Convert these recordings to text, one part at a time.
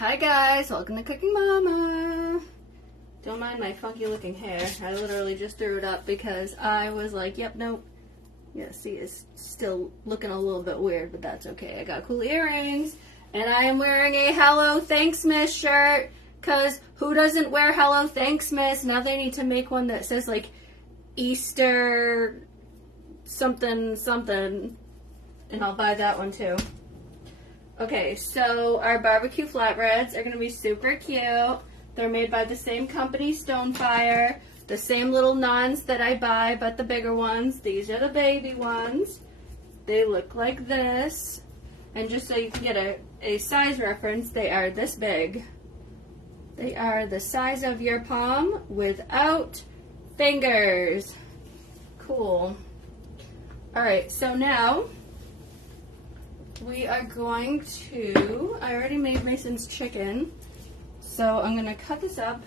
Hi guys, welcome to Cooking Mama. Don't mind my funky looking hair. I literally just threw it up because I was like, yep, nope. Yeah, see, it's still looking a little bit weird, but that's okay. I got cool earrings, and I am wearing a Hello Thanks Miss shirt, because who doesn't wear Hello Thanks Miss? Now they need to make one that says like Easter something something, and I'll buy that one too. Okay, so our BBQ Flatbreads are going to be super cute. They're made by the same company, Stonefire. The same little nuns that I buy, but the bigger ones. These are the baby ones. They look like this. And just so you can get a size reference, they are this big. They are the size of your palm without fingers. Cool. Alright, so now we are going to, I already made Mason's chicken, so I'm going to cut this up,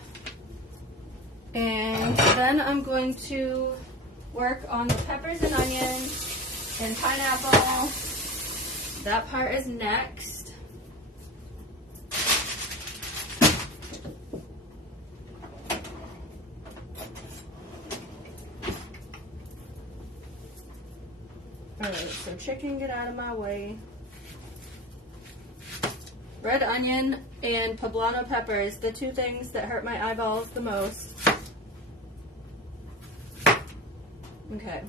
and then I'm going to work on the peppers and onions and pineapple. That part is next. Alright, so chicken, get out of my way. Red onion and poblano peppers, the two things that hurt my eyeballs the most. Okay.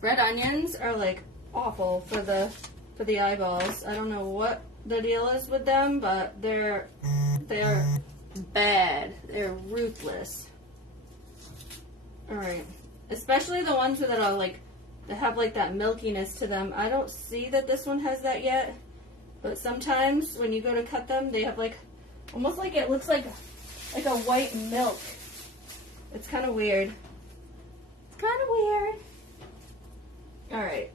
Red onions are like awful for the eyeballs. I don't know what the deal is with them, but they're bad. They're ruthless. All right. Especially the ones that are like that have like that milkiness to them. I don't see that this one has that yet, but sometimes when you go to cut them, they have like almost like it looks like a white milk. It's kind of weird. It's kind of weird. All right.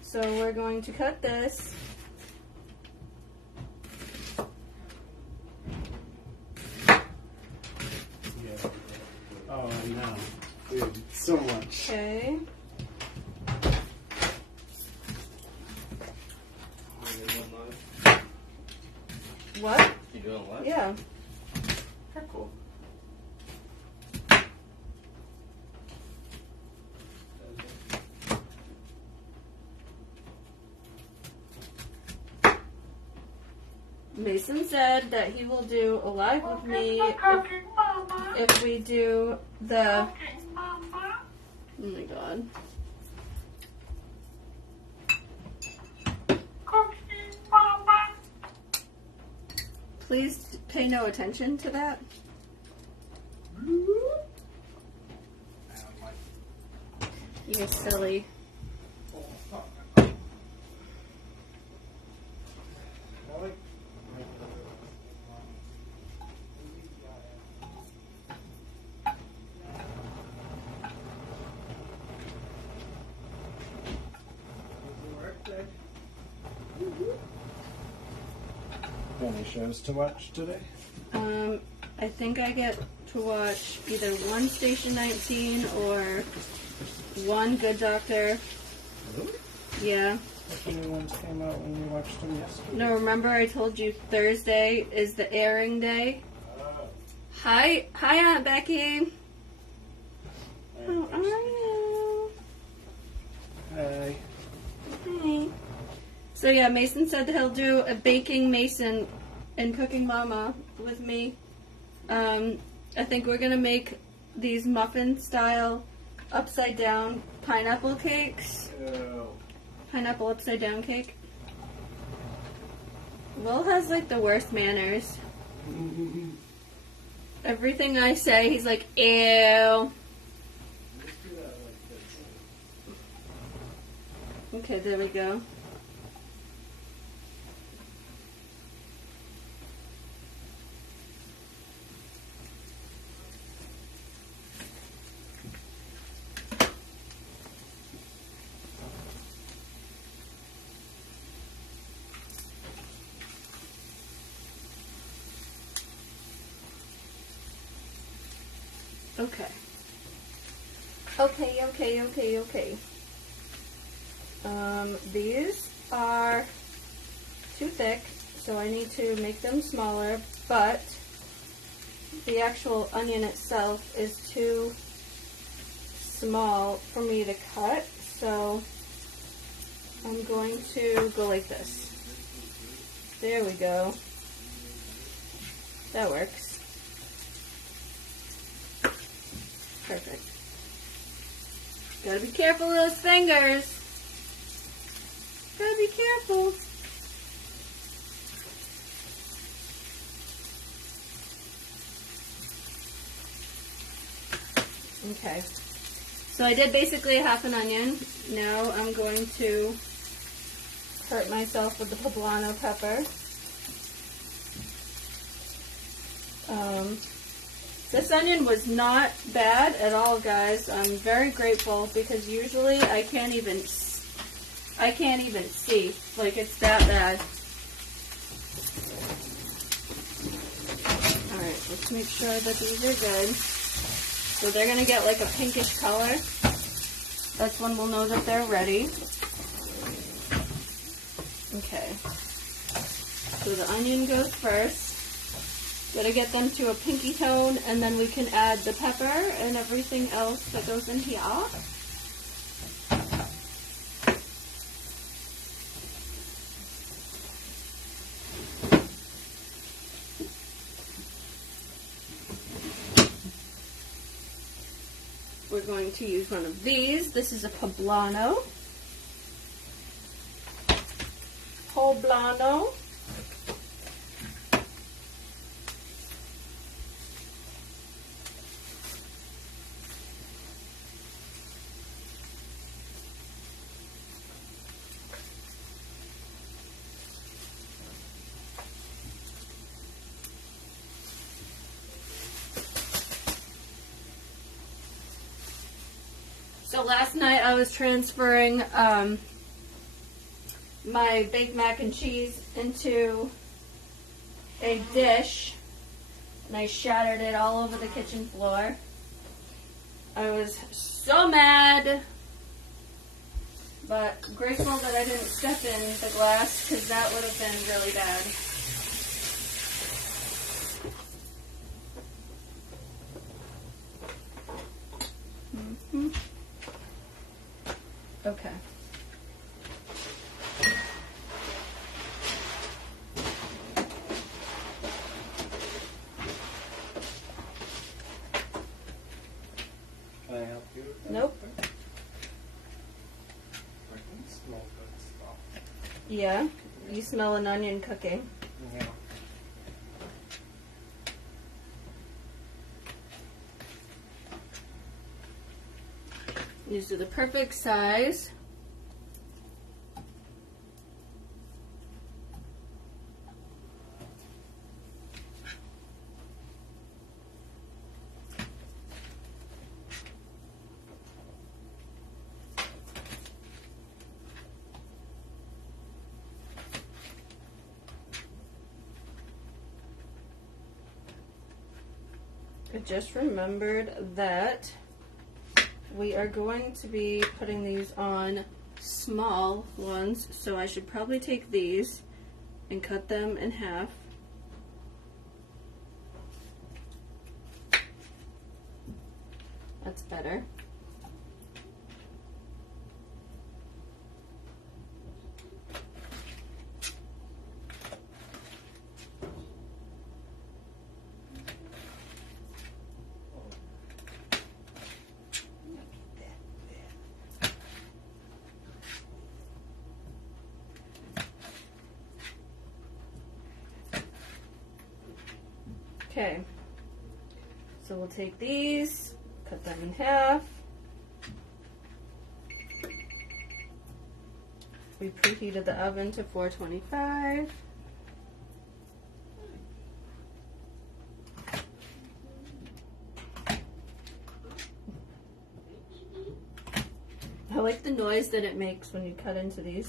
So we're going to cut this. Yeah. Oh no, dude, so much. Okay. What? You doing what? Yeah. Okay, cool. Mason said that he will do a live with me if we do the... Oh my god. Please pay no attention to that. You're silly. Any shows to watch today? I think I get to watch either one Station 19 or one Good Doctor. Really? Yeah. What new ones came out when you watched them yesterday? No, remember I told you Thursday is the airing day? Hi, Aunt Becky. How are you? Hey. Hi. So yeah, Mason said that he'll do a Baking Mason and Cooking Mama with me. I think we're gonna make these muffin style upside down pineapple cakes. Ew. Pineapple upside down cake. Will has like the worst manners. Everything I say, he's like, ew. Okay, there we go. Okay. Okay. These are too thick, so I need to make them smaller, but the actual onion itself is too small for me to cut, so I'm going to go like this. There we go. That works. Perfect. Gotta be careful with those fingers. Gotta be careful. Okay. So I did basically half an onion. Now I'm going to hurt myself with the poblano pepper. This onion was not bad at all, guys. I'm very grateful because usually I can't even see. Like, it's that bad. Alright, let's make sure that these are good. So they're going to get like a pinkish color. That's when we'll know that they're ready. Okay. So the onion goes first. Gotta get them to a pinky tone, and then we can add the pepper and everything else that goes in here. We're going to use one of these. This is a poblano. Poblano. So last night I was transferring my baked mac and cheese into a dish, and I shattered it all over the kitchen floor. I was so mad, but grateful that I didn't step in the glass because that would have been really bad. Okay. Can I help you with that? Nope. I can smell good stuff. Yeah, you smell an onion cooking. Yeah. These are the perfect size. I just remembered that we are going to be putting these on small ones, so I should probably take these and cut them in half. That's better. Okay, so we'll take these, cut them in half. We preheated the oven to 425. I like the noise that it makes when you cut into these.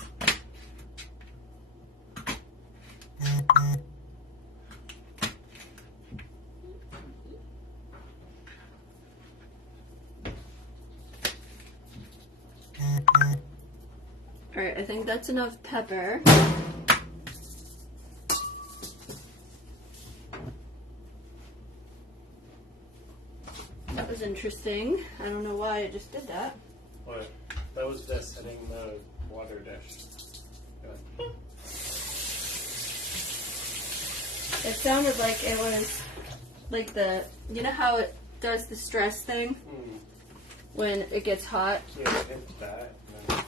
Alright, I think that's enough pepper. That was interesting. I don't know why I just did that. What? That was just hitting the water dish. Good. It sounded like it was like the, you know how it does the stress thing when it gets hot? Yeah, hit that and then hit.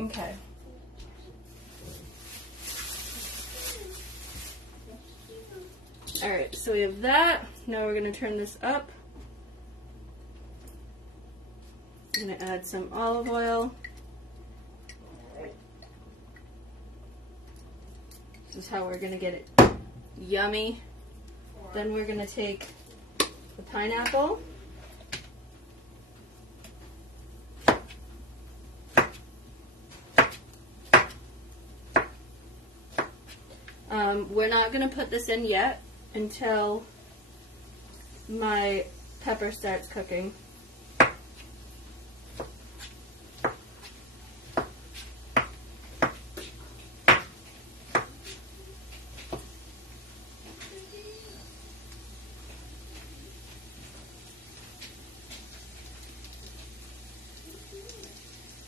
Okay. Alright, so we have that. Now we're going to turn this up. I'm going to add some olive oil. This is how we're going to get it yummy. Then we're going to take the pineapple. We're not going to put this in yet until my pepper starts cooking.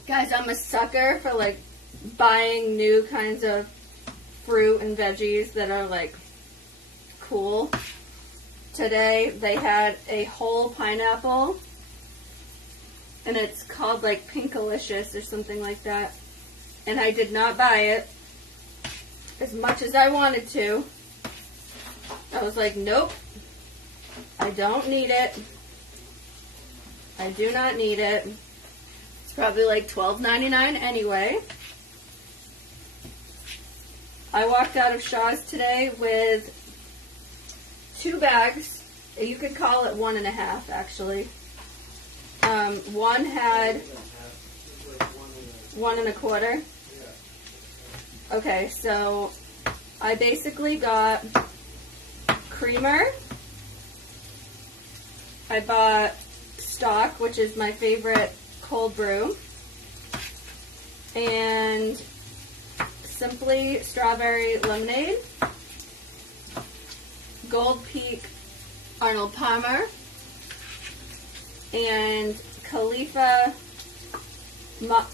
Guys, I'm a sucker for like buying new kinds of fruit and veggies that are like cool. Today they had a whole pineapple and it's called like Pinkalicious or something like that, and I did not buy it as much as I wanted to. I was like, nope, I don't need it. I do not need it. It's probably like $12.99 anyway. I walked out of Shaw's today with 2 bags. You could call it 1.5 actually. One had 1.25. Okay, so I basically got creamer. I bought stock, which is my favorite cold brew, and Simply Strawberry Lemonade, Gold Peak Arnold Palmer, and Khalifa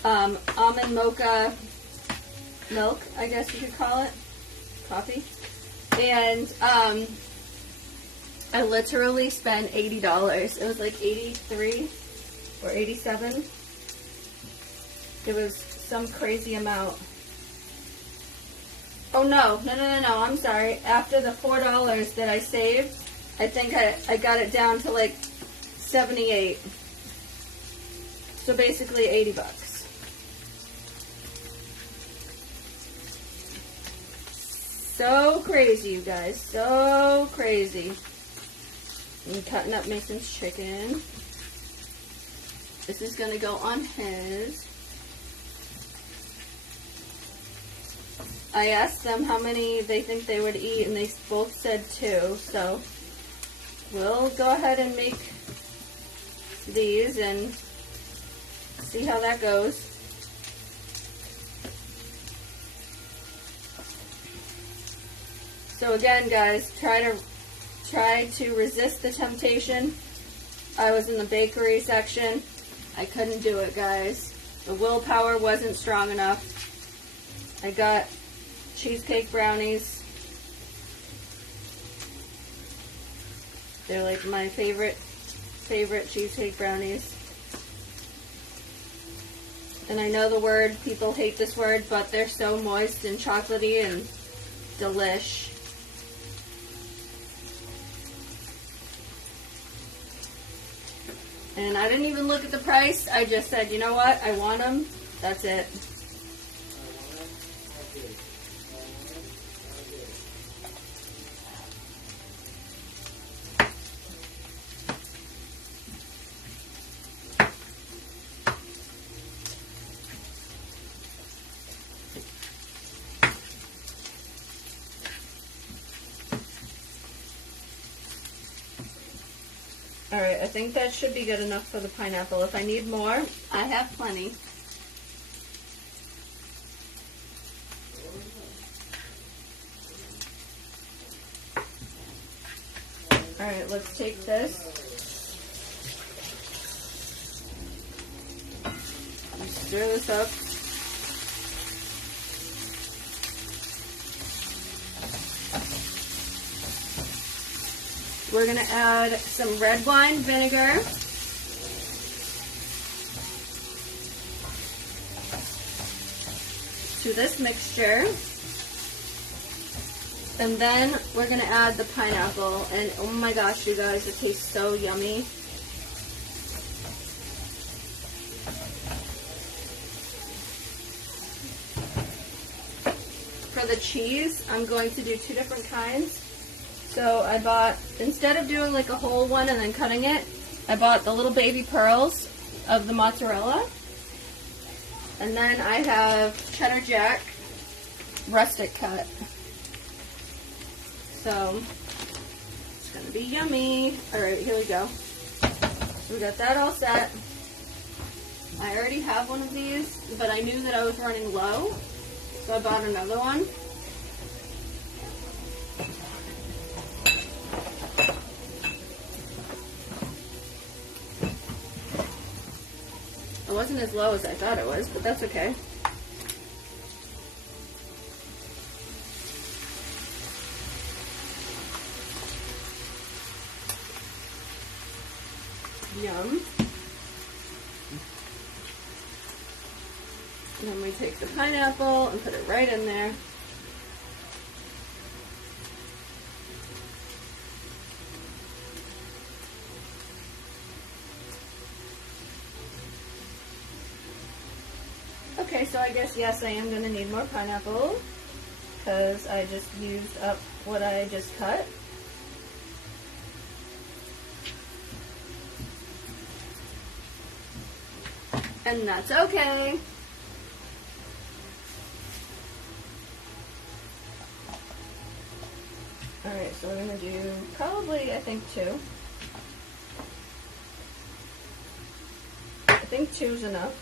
almond mocha milk, I guess you could call it, coffee. And I literally spent $80. It was like 83 or 87. It was some crazy amount. Oh no, I'm sorry. After the $4 that I saved, I think I got it down to like 78. So basically $80. So crazy, you guys. So crazy. I'm cutting up Mason's chicken. This is going to go on his. I asked them how many they think they would eat, and they both said 2. So we'll go ahead and make these and see how that goes. So again, guys, try to resist the temptation. I was in the bakery section. I couldn't do it, guys. The willpower wasn't strong enough. I got cheesecake brownies. They're like my favorite cheesecake brownies. And I know the word, people hate this word, but they're so moist and chocolatey and delish. And I didn't even look at the price. I just said, you know what? I want them. That's it. Alright, I think that should be good enough for the pineapple. If I need more, I have plenty. Alright, let's take this. Stir this up. We're going to add some red wine vinegar. To this mixture. And then we're going to add the pineapple. And oh my gosh, you guys, it tastes so yummy. For the cheese, I'm going to do 2 different kinds. So I bought, instead of doing like a whole one and then cutting it, I bought the little baby pearls of the mozzarella. And then I have cheddar jack rustic cut. So it's gonna be yummy. Alright, here we go. So we got that all set. I already have one of these, but I knew that I was running low, so I bought another one. It wasn't as low as I thought it was, but that's okay. Yum. And then we take the pineapple and put it right in there. Okay, so I guess, yes, I am going to need more pineapple because I just used up what I just cut. And that's okay. Alright, so we're going to do probably, I think, 2. I think 2 is enough.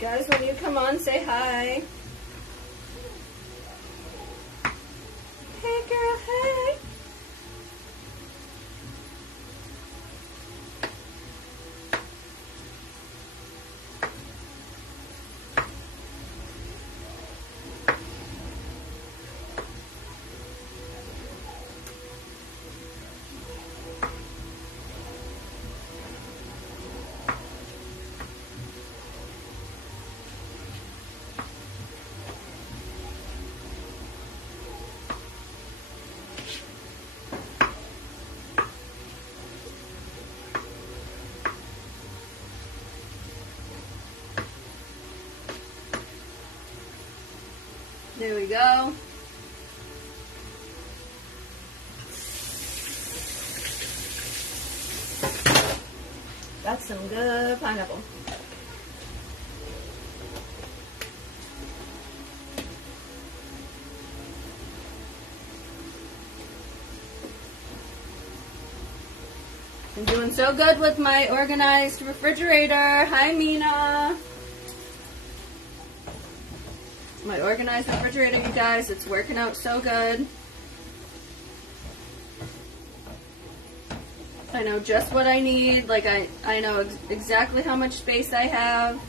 Guys, when you come on, say hi. Hey, girl, hey. There we go. That's some good pineapple. I'm doing so good with my organized refrigerator. Hi, Mina. My organized refrigerator, you guys, it's working out so good. I know just what I need. Like, I know exactly how much space I have.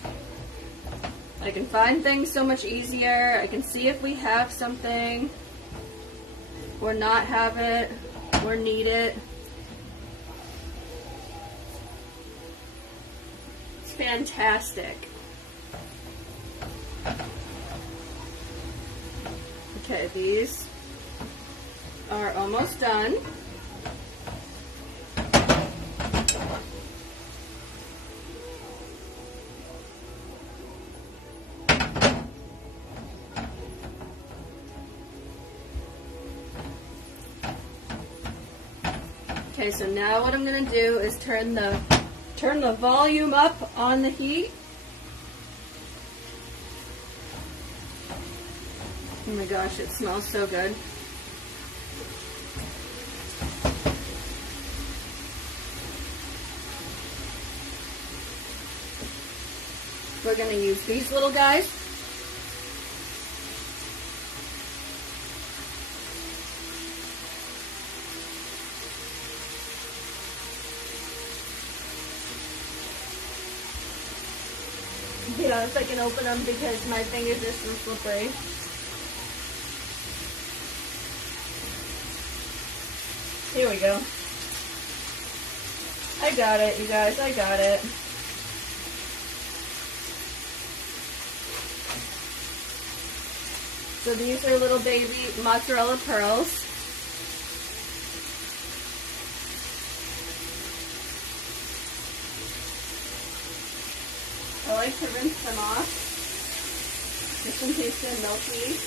I can find things so much easier. I can see if we have something or not have it or need it. It's fantastic. Okay, these are almost done. Okay, so now what I'm gonna do is turn the volume up on the heat. Oh my gosh, it smells so good. We're gonna use these little guys. Yeah, if I can open them because my fingers are so slippery. Here we go. I got it, you guys, I got it. So these are little baby mozzarella pearls. I like to rinse them off, just in case they're milky.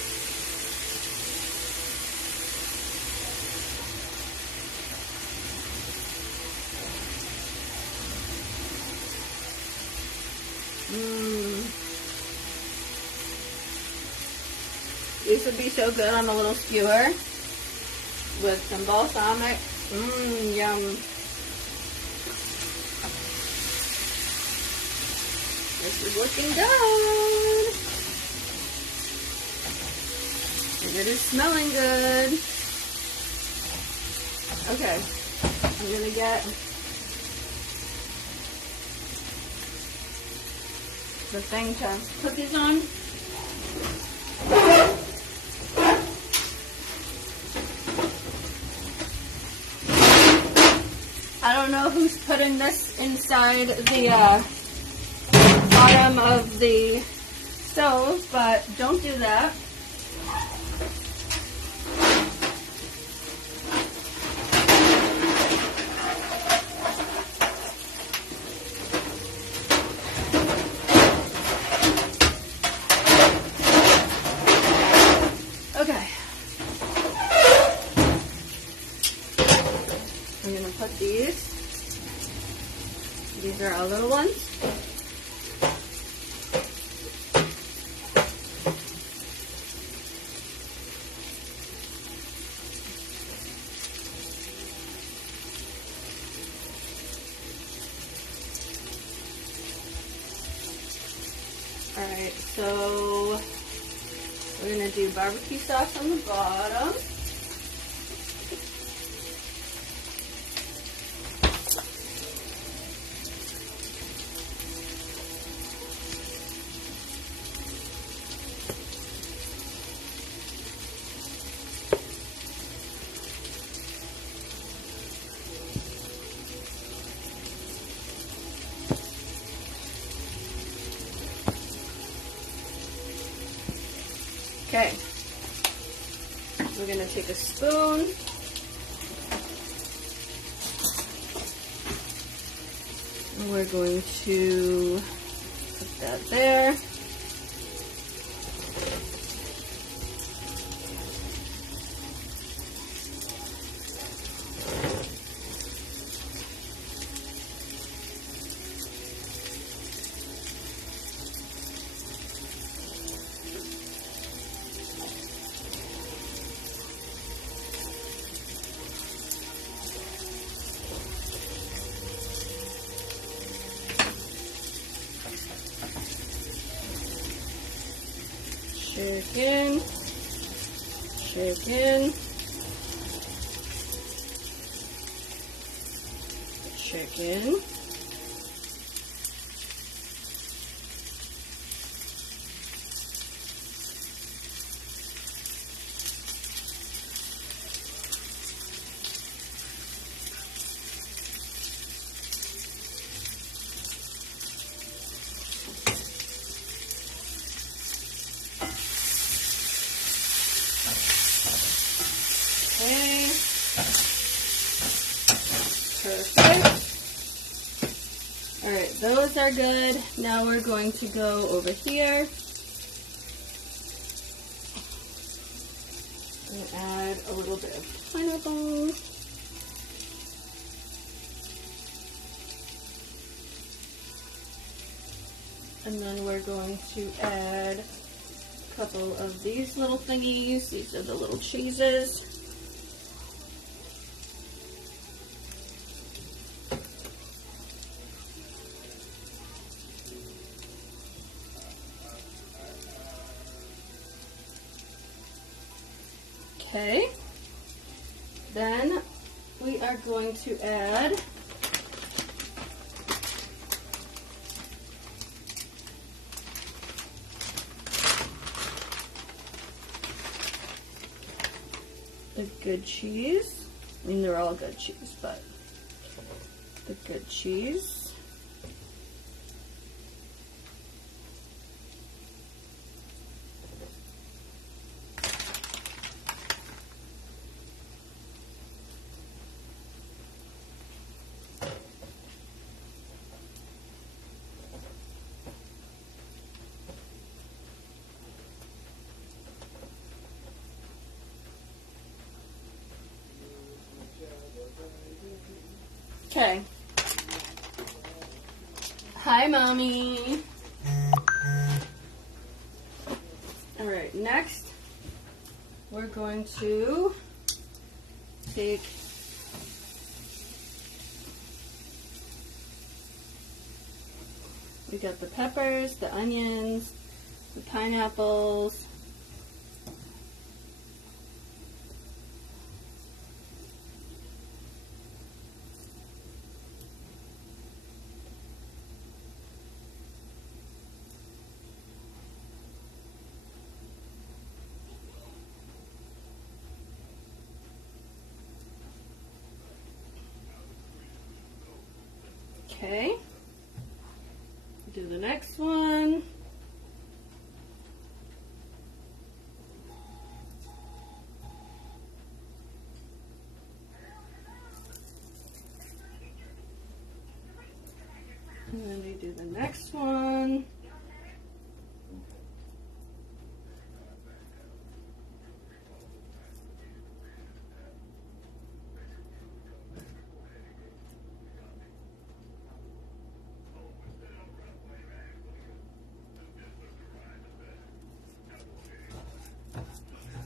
These would be so good on a little skewer with some balsamic. Yum. This is looking good. And it is smelling good. Okay, I'm gonna get the thing to put these on. I don't know who's putting this inside the bottom of the stove, but don't do that. Okay. I'm going to put these. These are our little ones. Alright, so we're going to do barbecue sauce on the bottom. Okay, we're going to take a spoon and we're going to put that there. Chicken, chicken, chicken, okay, perfect. Alright, those are good. Now we're going to go over here and add a little bit of pineapple. And then we're going to add a couple of these little thingies. These are the little cheeses. Okay. Then we are going to add the good cheese. I mean, they're all good cheese, but the good cheese. Okay. Hi, Mommy. All right, next we're going to take we got the peppers, the onions, the pineapples, okay. Do the next one. And then we do the next one.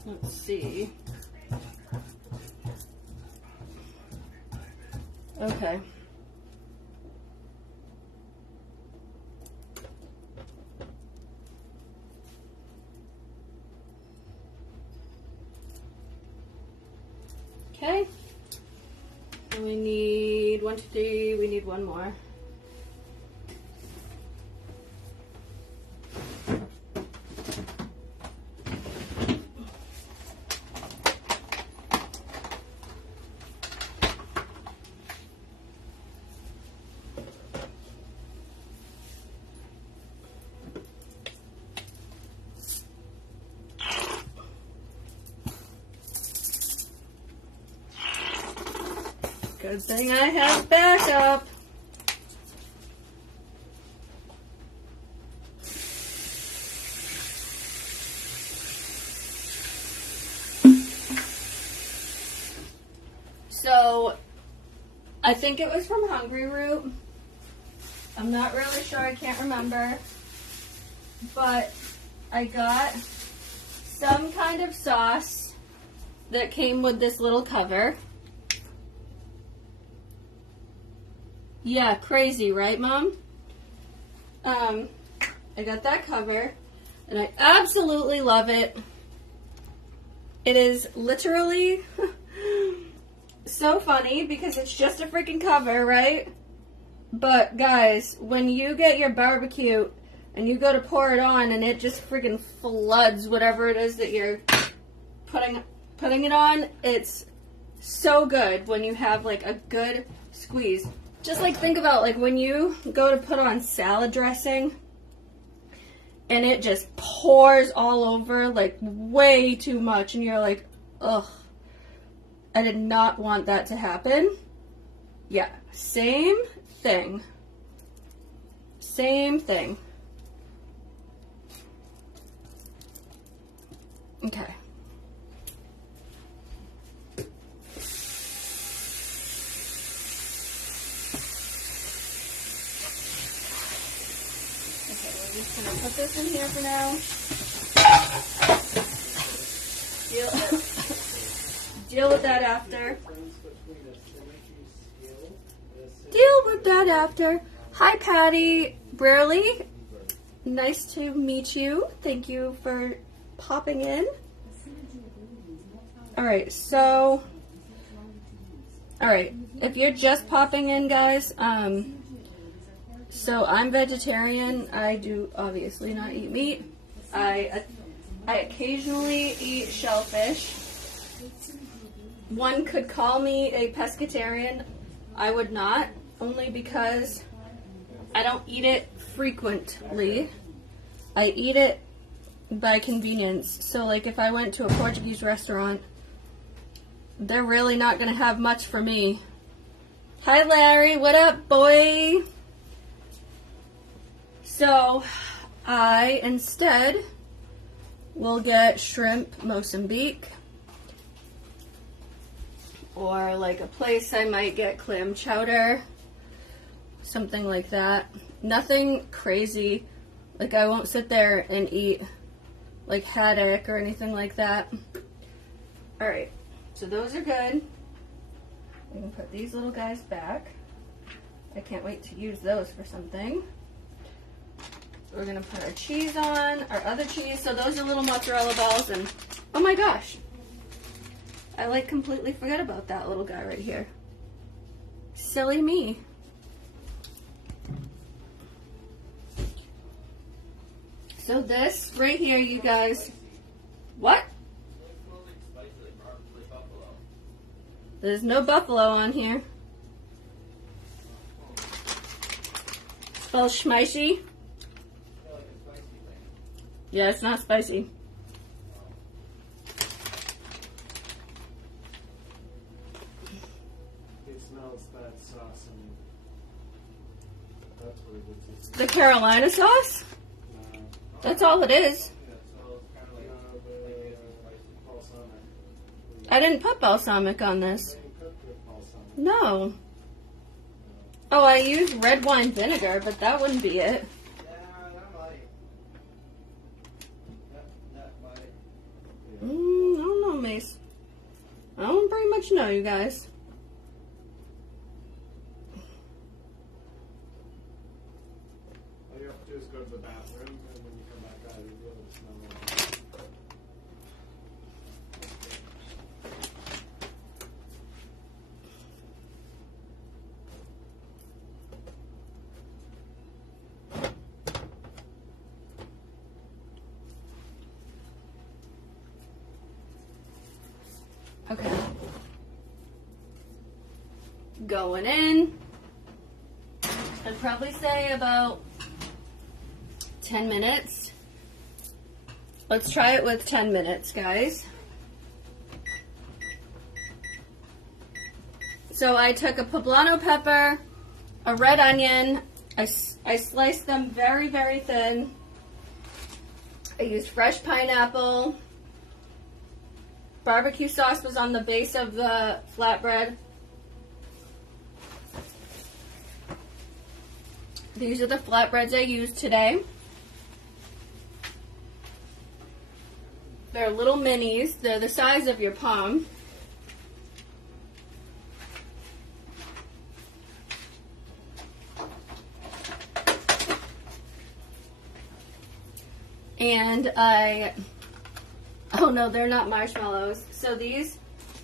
Let's see. Okay. Okay. And we need 1, 2, 3. We need one more. Good thing I have backup. So, I think it was from Hungry Root. I'm not really sure, I can't remember. But I got some kind of sauce that came with this little cover. Yeah, crazy, right, Mom? I got that cover, and I absolutely love it. It is literally so funny because it's just a freaking cover, right? But guys, when you get your barbecue and you go to pour it on and it just freaking floods whatever it is that you're putting it on, it's so good when you have like a good squeeze. Just like think about like when you go to put on salad dressing and it just pours all over like way too much and you're like, ugh, I did not want that to happen. Yeah, same thing. Same thing. Okay. this in here for now. Deal with that after. Deal with that after. Hi, Patty Brierly. Nice to meet you. Thank you for popping in. Alright, so... Alright, if you're just popping in, guys, so I'm vegetarian. I do obviously not eat meat. I occasionally eat shellfish. One could call me a pescatarian. I would not, only because I don't eat it frequently. I eat it by convenience. So like if I went to a Portuguese restaurant, they're really not going to have much for me. Hi Larry, what up boy? So I instead will get shrimp Mozambique, or like a place I might get clam chowder, something like that. Nothing crazy. Like I won't sit there and eat like haddock or anything like that. Alright, so those are good. We can put these little guys back. I can't wait to use those for something. We're going to put our cheese on, our other cheese. So those are little mozzarella balls, and oh my gosh, I like completely forgot about that little guy right here. Silly me. So this right here, you guys, what? There's no buffalo on here. Spell schmeishy. Yeah, it's not spicy. It smells that sauce and that's what it is. The Carolina sauce? That's all it is. I didn't put balsamic on this. No. Oh, I used red wine vinegar, but that wouldn't be it. I don't know, Mace. I don't pretty much know, you guys. All you have to do is go to the bathroom, and when you come back out, you'll be able to smell it. Okay. Going in. I'd probably say about 10 minutes. Let's try it with 10 minutes, guys. So I took a poblano pepper, a red onion. I sliced them very, very thin. I used fresh pineapple. Barbecue sauce was on the base of the flatbread. These are the flatbreads I used today. They're little minis. They're the size of your palm. And oh no, they're not marshmallows. So these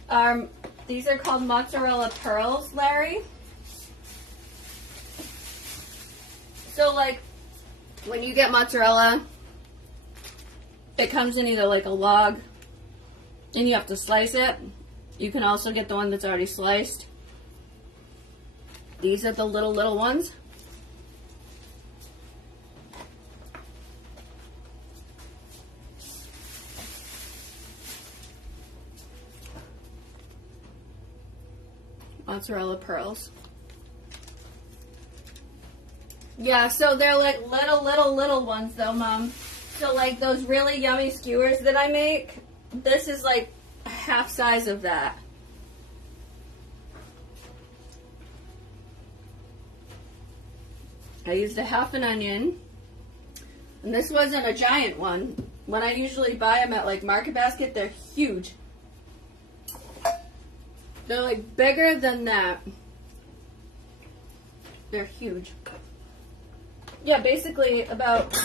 are called mozzarella pearls, Larry. So like when you get mozzarella, it comes in either like a log and you have to slice it. You can also get the one that's already sliced. These are the little ones. Mozzarella pearls. Yeah, so they're like little ones though, Mom. So like those really yummy skewers that I make, this is like half size of that. I used a half an onion. And this wasn't a giant one. When I usually buy them at like Market Basket, they're huge. They're like bigger than that. They're huge. Yeah, basically about,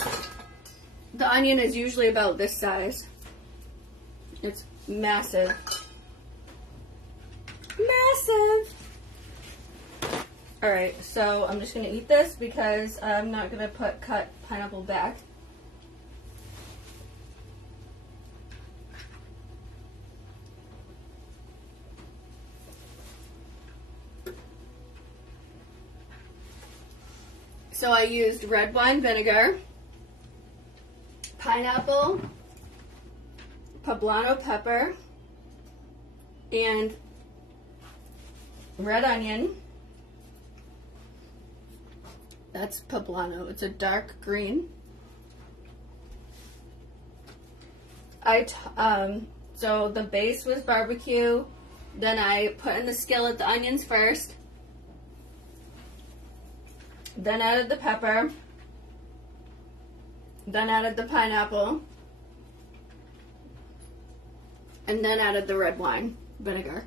the onion is usually about this size. It's massive. Massive! Alright, so I'm just going to eat this because I'm not going to cut pineapple back. So I used red wine vinegar, pineapple, poblano pepper, and red onion. That's poblano. It's a dark green. So the base was barbecue. Then I put in the skillet the onions first. Then added the pepper. Then added the pineapple. And then added the red wine vinegar.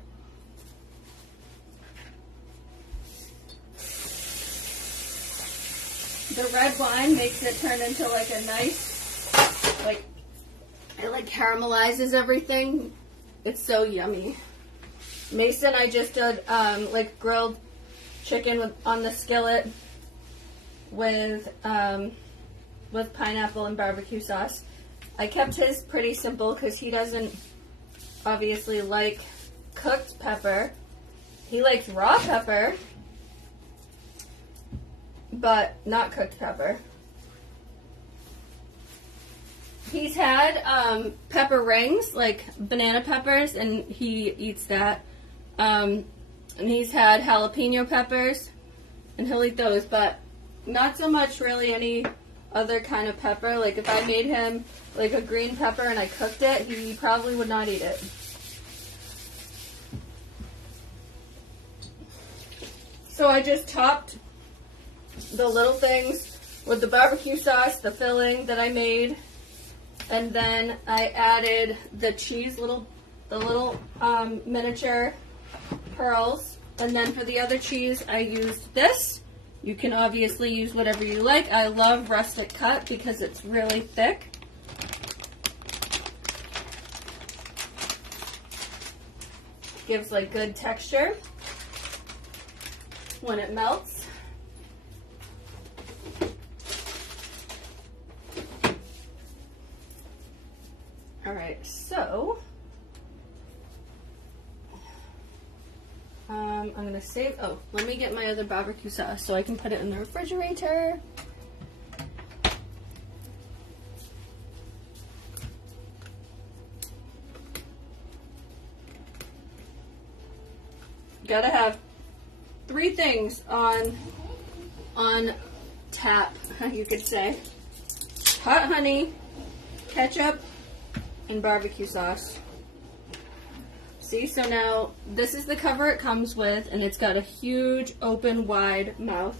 The red wine makes it turn into like a nice, like, it like caramelizes everything. It's so yummy. Mason, I just did like grilled chicken on the skillet with pineapple and barbecue sauce. I kept his pretty simple because he doesn't obviously like cooked pepper. He likes raw pepper, but not cooked pepper. He's had pepper rings, like banana peppers, and he eats that. And he's had jalapeno peppers, and he'll eat those, but not so much really any other kind of pepper. Like if I made him like a green pepper and I cooked it, he probably would not eat it. So I just topped the little things with the barbecue sauce, the filling that I made, and then I added the cheese, the little miniature pearls, and then for the other cheese I used this. You can obviously use whatever you like. I love rustic cut because it's really thick. Gives like good texture when it melts. Alright, so I'm going to save, let me get my other barbecue sauce so I can put it in the refrigerator. Gotta have 3 things on tap, you could say. Hot honey, ketchup, and barbecue sauce. See, so now this is the cover it comes with, and it's got a huge open wide mouth.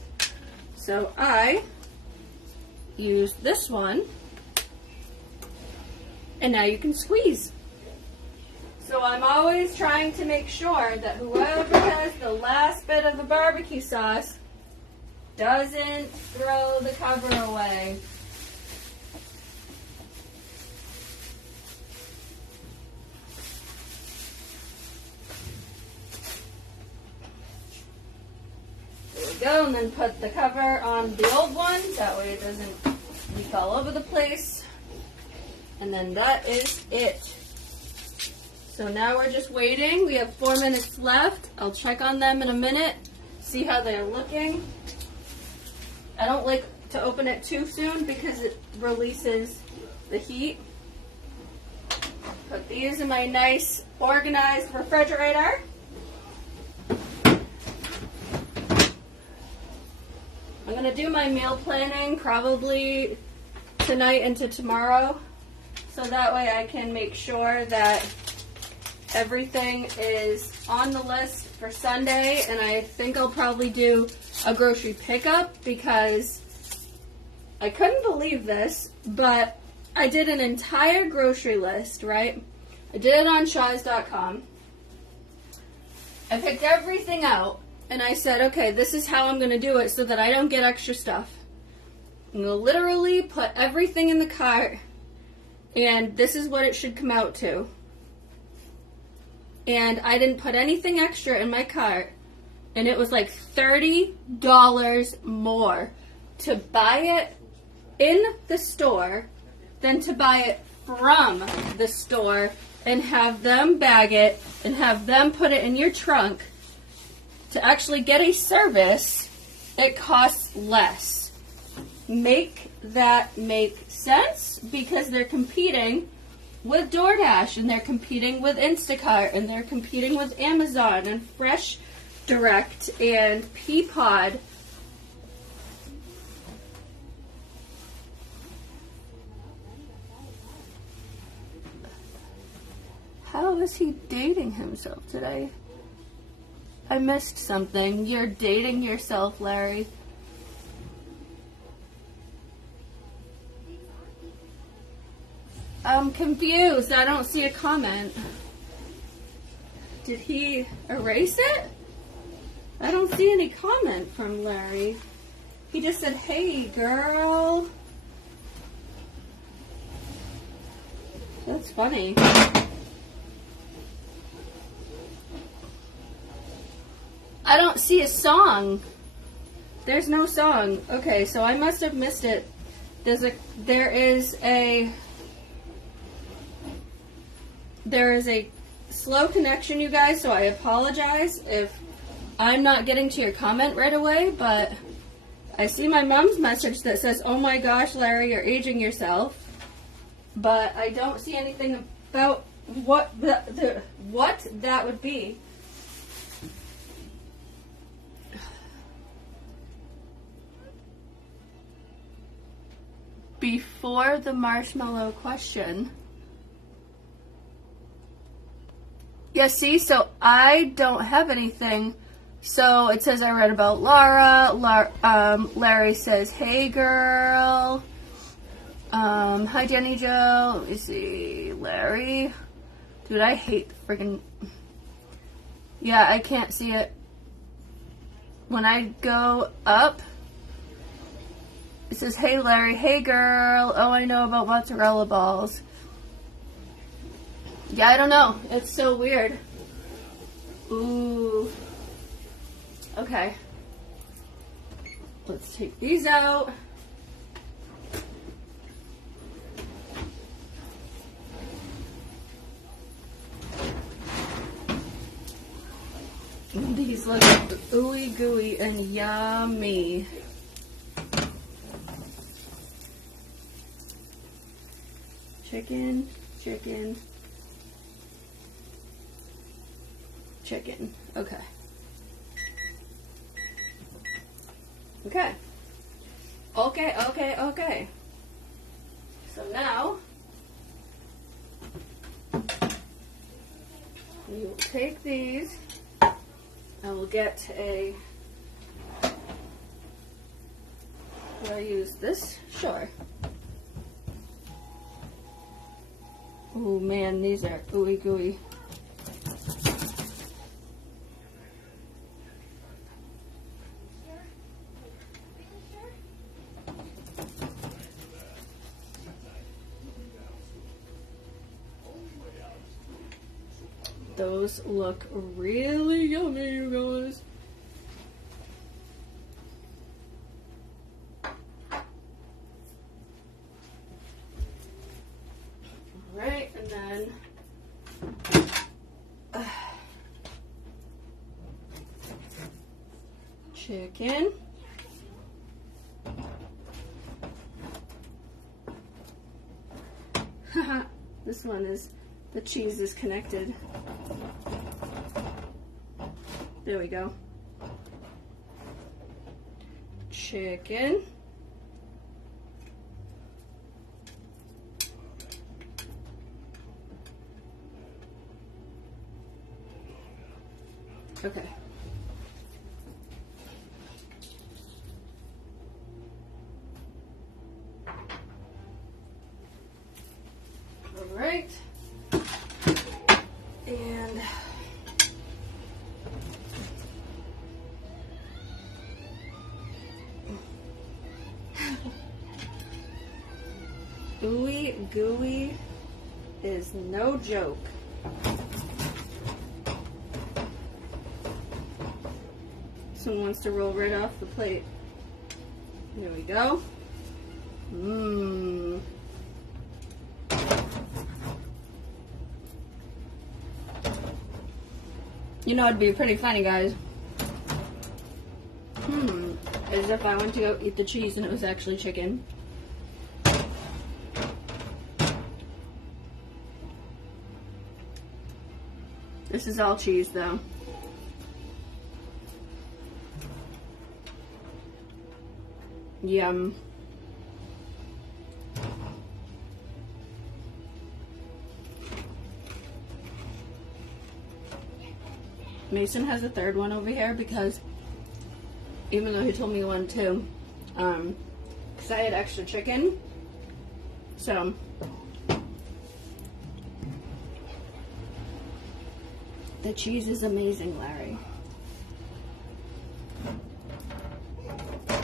So I use this one, and now you can squeeze. So I'm always trying to make sure that whoever has the last bit of the barbecue sauce doesn't throw the cover away. Go, and then put the cover on the old one, that way it doesn't leak all over the place. And then that is it. So now we're just waiting. We have 4 minutes left. I'll check on them in a minute, see how they're looking. I don't like to open it too soon because it releases the heat. Put these in my nice organized refrigerator. I'm going to do my meal planning probably tonight into tomorrow, so that way I can make sure that everything is on the list for Sunday. And I think I'll probably do a grocery pickup because I couldn't believe this, but I did an entire grocery list, right? I did it on Shaws.com. I picked everything out, and I said, okay, this is how I'm going to do it so that I don't get extra stuff. I'm going to literally put everything in the cart, and this is what it should come out to. And I didn't put anything extra in my cart, and it was like $30 more to buy it in the store than to buy it from the store and have them bag it and have them put it in your trunk. To actually get a service, it costs less. Make that make sense? Because they're competing with DoorDash, and they're competing with Instacart, and they're competing with Amazon and Fresh Direct and Peapod. How is he dating himself today? I missed something. You're dating yourself, Larry. I'm confused. I don't see a comment. Did he erase it? I don't see any comment from Larry. He just said, hey, girl. That's funny. I don't see a song. There's no song. Okay, so I must have missed it. There is a slow connection, you guys, so I apologize if I'm not getting to your comment right away, but I see my mom's message that says, oh my gosh, Larry, you're aging yourself, but I don't see anything about what that would be. Before the marshmallow question. Yeah, see, so I don't have anything. So it says I read about Laura. Larry says, hey, girl. Hi, Jenny Joe. Let me see. Larry. Dude, I hate freaking... Yeah, I can't see it. When I go up, it says, hey, Larry. Hey, girl. Oh, I know about mozzarella balls. Yeah, I don't know. It's so weird. Ooh. Okay. Let's take these out. These look ooey gooey and yummy. Chicken, chicken, chicken. Okay. Okay. Okay. So now, we will take these. I will get a... Will I use this? Sure. Oh man, these are ooey gooey. Those look really yummy, you guys. Alright, and then chicken. Haha, this one is, the cheese is connected. There we go. Chicken. Okay. Alright. And ooey gooey is no joke. This one wants to roll right off the plate. There we go. Mmm. You know, it'd be pretty funny, guys. As if I went to go eat the cheese and it was actually chicken. This is all cheese, though. Yum. Mason has a third one over here because even though he told me one too, because I had extra chicken, so the cheese is amazing, Larry.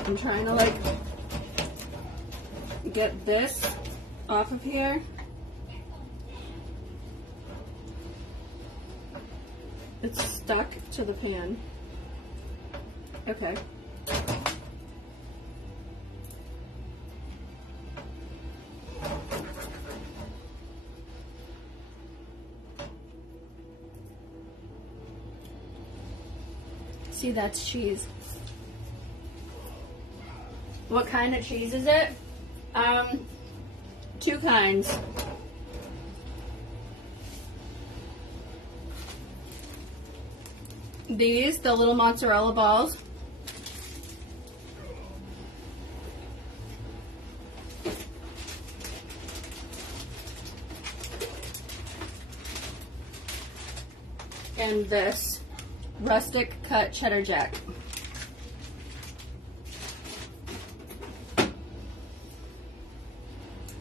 I'm trying to like get this off of here. It's stuck to the pan. Okay. See, that's cheese. What kind of cheese is it? Two kinds. These, the little mozzarella balls. And this rustic cut cheddar jack.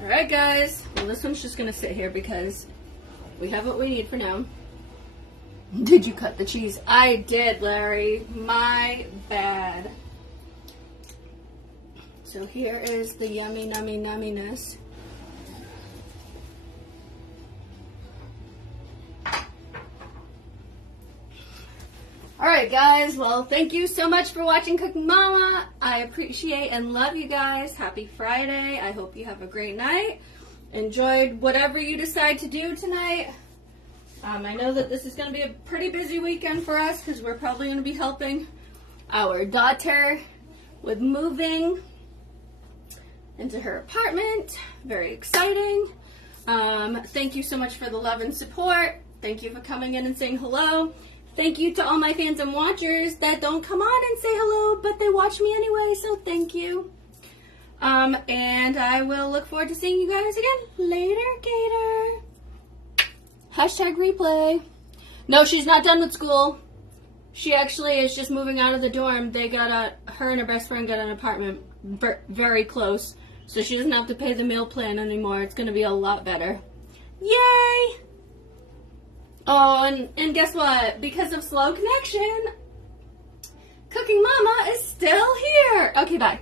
Alright guys, well this one's just gonna sit here because we have what we need for now. Did you cut the cheese? I did, Larry. My bad. So here is the yummy, nummy, numminess. Alright guys, well thank you so much for watching Cooking Mama. I appreciate and love you guys. Happy Friday. I hope you have a great night. Enjoyed whatever you decide to do tonight. I know that this is going to be a pretty busy weekend for us because we're probably going to be helping our daughter with moving into her apartment. Very exciting. Thank you so much for the love and support. Thank you for coming in and saying hello. Thank you to all my fans and watchers that don't come on and say hello, but they watch me anyway, so thank you. And I will look forward to seeing you guys again later, Gator. Hashtag replay. No, she's not done with school. She actually is just moving out of the dorm. They got her and her best friend got an apartment very close. So she doesn't have to pay the meal plan anymore. It's going to be a lot better. Yay! Oh, and guess what? Because of slow connection, Cooking Mama is still here. Okay, bye.